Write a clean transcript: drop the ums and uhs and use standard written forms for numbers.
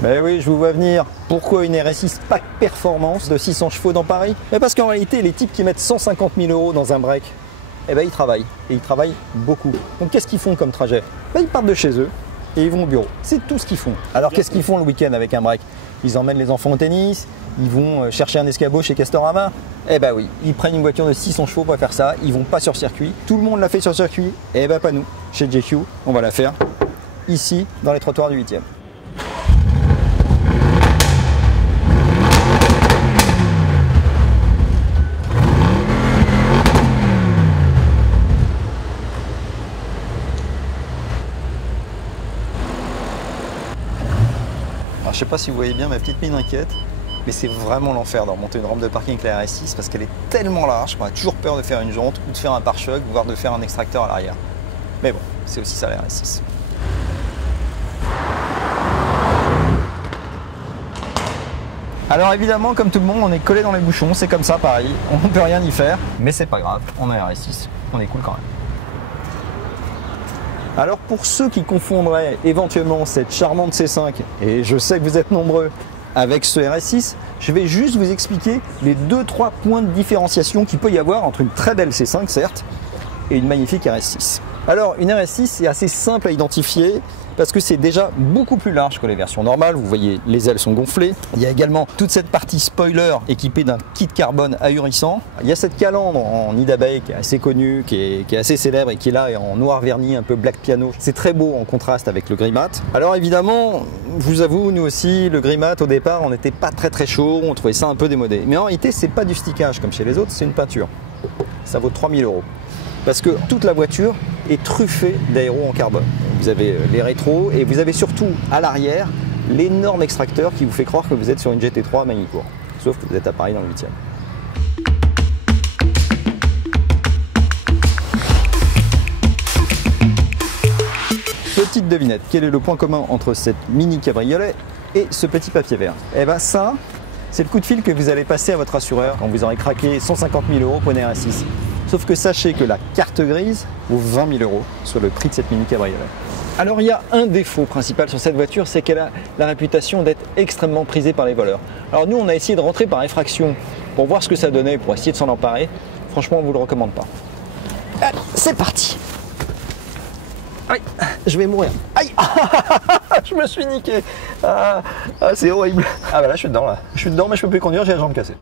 Ben oui, je vous vois venir. Pourquoi une RS6 Pack Performance de 600 chevaux dans Paris? Mais parce qu'en réalité, les types qui mettent 150 000 € dans un break, eh ben ils travaillent. Et ils travaillent beaucoup. Donc qu'est-ce qu'ils font comme trajet? Ben, ils partent de chez eux et ils vont au bureau. C'est tout ce qu'ils font. Alors qu'est-ce qu'ils font le week-end avec un break? Ils emmènent les enfants au tennis, ils vont chercher un escabeau chez Castorama. Eh ben oui, ils prennent une voiture de 600 chevaux pour faire ça. Ils vont pas sur circuit. Tout le monde l'a fait sur circuit. Eh ben pas nous. Chez JQ, on va la faire ici, dans les trottoirs du 8e. Alors, je sais pas si vous voyez bien ma petite mine inquiète, mais c'est vraiment l'enfer de remonter une rampe de parking avec la RS6 parce qu'elle est tellement large qu'on a toujours peur de faire une jante ou de faire un pare-choc, voire de faire un extracteur à l'arrière. Mais bon, c'est aussi ça la RS6. Alors évidemment, comme tout le monde, on est collé dans les bouchons, c'est comme ça pareil, on ne peut rien y faire, mais c'est pas grave, on a RS6, on est cool quand même. Alors pour ceux qui confondraient éventuellement cette charmante C5, et je sais que vous êtes nombreux, avec ce RS6, je vais juste vous expliquer les 2-3 points de différenciation qu'il peut y avoir entre une très belle C5 certes, et une magnifique RS6. Alors une RS6 est assez simple à identifier parce que c'est déjà beaucoup plus large que les versions normales. Vous voyez, les ailes sont gonflées. Il y a également toute cette partie spoiler équipée d'un kit carbone ahurissant. Il y a cette calandre en nid d'abeille qui est assez connue, qui est assez célèbre et qui est là en noir verni, un peu black piano. C'est très beau en contraste avec le gris mat. Alors évidemment, je vous avoue, nous aussi, le gris mat au départ, on n'était pas très chaud, on trouvait ça un peu démodé. Mais en réalité, c'est pas du stickage comme chez les autres, c'est une peinture. Ça vaut 3 000 €. Parce que toute la voiture est truffée d'aéros en carbone. Vous avez les rétros et vous avez surtout à l'arrière l'énorme extracteur qui vous fait croire que vous êtes sur une GT3 à Magny-Cours. Sauf que vous êtes à Paris dans le 8e. Petite devinette, quel est le point commun entre cette mini cabriolet et ce petit papier vert? Eh bien ça, c'est le coup de fil que vous allez passer à votre assureur quand vous aurez craqué 150 000 € pour une RS6. Sauf que sachez que la carte grise vaut 20 000 € sur le prix de cette mini cabriolet. Alors il y a un défaut principal sur cette voiture, c'est qu'elle a la réputation d'être extrêmement prisée par les voleurs. Alors nous on a essayé de rentrer par effraction pour voir ce que ça donnait, pour essayer de s'en emparer. Franchement on ne vous le recommande pas. Allez, c'est parti. Aïe, je vais mourir. Aïe, je me suis niqué. C'est horrible. Ah bah là je suis dedans là. Je suis dedans mais je peux plus conduire, j'ai la jambe cassée.